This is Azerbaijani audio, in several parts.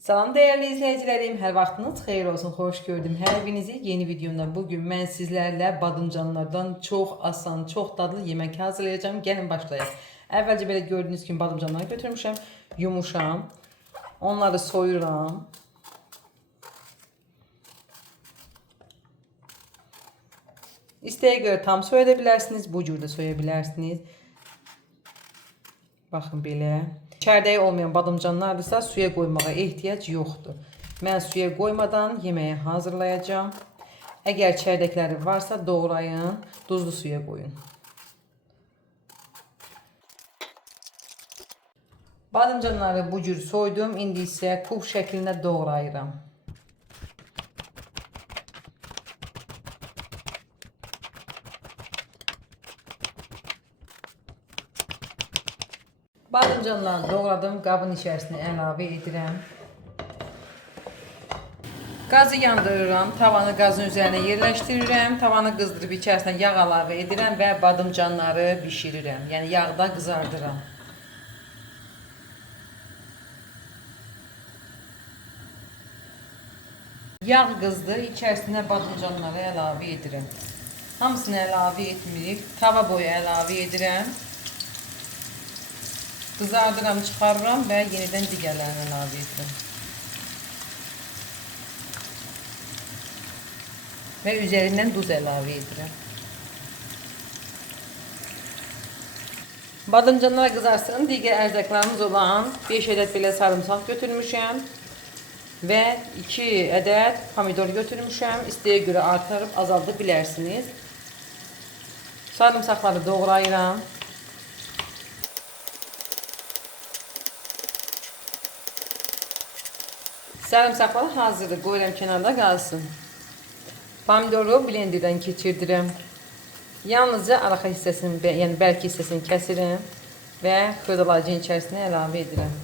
Salam değerli izleyicilerim, her vaxtınız xeyir olsun, xoş gördüm hər birinizi yeni videomda. Bugün mən sizlərlə badımcanlardan çox asan, çox dadlı yemək hazırlayacağım. Gəlin başlayaq. Əvvəlcə belə gördüyünüz kimi badımcanları götürmüşəm, yumuşam. Onları soyuram. İstəyə görə tam soya da bilərsiniz, bu cür də soya bilərsiniz. Baxın belə. İçərdəyi olmayan badımcanlardırsa suya qoymağa ehtiyac yoxdur. Mən suya qoymadan yeməyi hazırlayacağım. Əgər çərdəkləri varsa doğrayın, duzlu suya qoyun. Badımcanları bu cür soydum, indi isə kub şəklində doğrayıram. Badımcanları doğradım, qabın içərisinə əlavə edirəm. Qazı yandırıram, tavanı qazın üzərinə yerləşdirirəm. Tavanı qızdırıb içərisinə yağ əlavə edirəm və badımcanları bişirirəm. Yəni yağda qızardıram. Yağ qızdı, içərisinə badımcanları əlavə edirəm. Hamısını əlavə etmirik, tava boyu əlavə edirəm. Qızardıram, çıxarıram və yenidən digərlərini əlavə edirəm. Və üzərindən duz əlavə edirəm. Badımcanlar qızarsın, digər ərzaqlarımız olan 5 ədəd belə sarımsaq götürmüşəm və 2 ədəd pomidor götürmüşəm. İstəyə görə artırıb azalda bilərsiniz. Sarımsaqları doğrayıram. Sarımsaqlar hazırdır, qoyuram kənarda qalsın. Pomidoru blenderdən keçirdirəm. Yalnızca arxa hissəsini, yəni bəlki hissəsini kəsirim və xırdalayıcının içərisinə əlavə edirəm.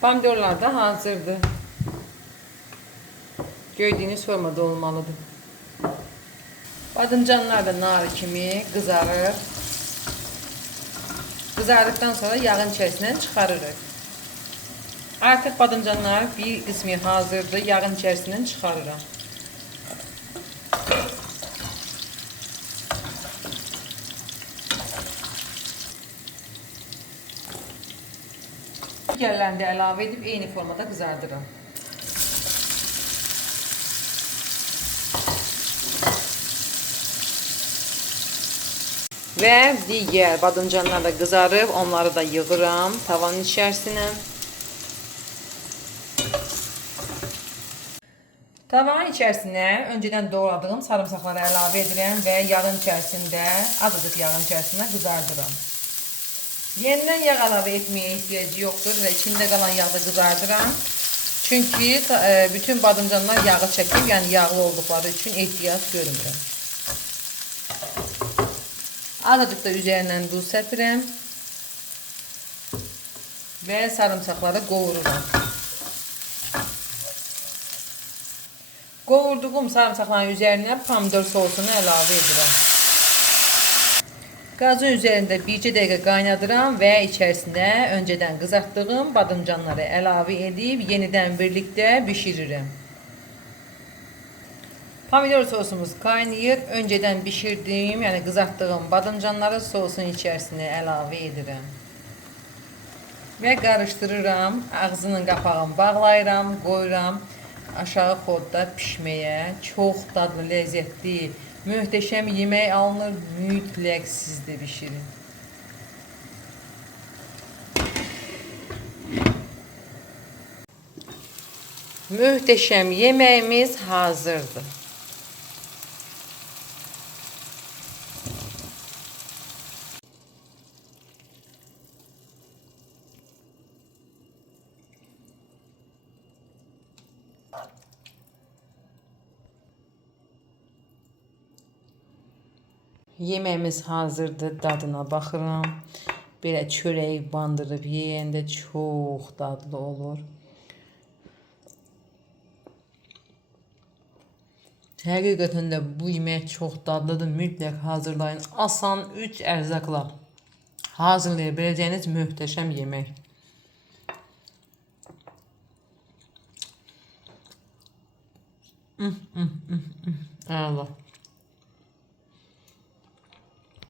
Pomidorlar da hazırdır. Gördüğünüz formada olmalıdır. Badımcanlar da nar kimi qızarır. Qızardıktan sonra yağın içərisindən çıxarırıq. Artıq badımcanlar bir qismi hazırdır. Yağın içərisindən çıxarıram. Digərlərini də əlavə edib eyni formada qızardıram. Və digər badımcanlar da qızarıb, onları da yığıram tavanın içərisinə. Tavanın içərisinə öncədən doğradığım sarımsaqları əlavə edirəm və yağın içərisində, azıcıq yağın içərisində qızardıram. Yenidən yağ əlavə etməyə ehtiyacı yoxdur və içində qalan yağda qızardıram. Çünki bütün badımcanlar yağı çəkib, yəni yağlı olduqları üçün ehtiyac görmürəm. Azıcıq da üzərindən duz səpirəm və sarımsaqları qovururam. Qovurduğum sarımsaqların üzərinə pomidor sosunu əlavə edirəm. Qazın üzərində bircə dəqiqə qaynadıram və içərisinə öncədən qızartdığım badımcanları əlavə edib yenidən birlikdə bişirirəm. Pomidor sosumuz qaynayır. Öncədən bişirdiyim, yəni qızartdığım badımcanları sosun içərisinə əlavə edirəm. Və qarışdırıram. Ağzının qapağını bağlayıram, qoyuram aşağı xodda pişməyə. Çox dadlı, ləzzətli, möhtəşəm yemək alınır. Mütləq siz də bişirin. Möhtəşəm yeməyimiz hazırdır. Yemeğimiz hazırdır, dadına baxıram. belə çörək bandırıb yeyəndə çox dadlı olur. Həqiqətən də bu yemək çox dadlıdır. Mütləq hazırlayın. Asan 3 ərzaqla hazırlaya biləcəyiniz möhtəşəm yemək. Allah.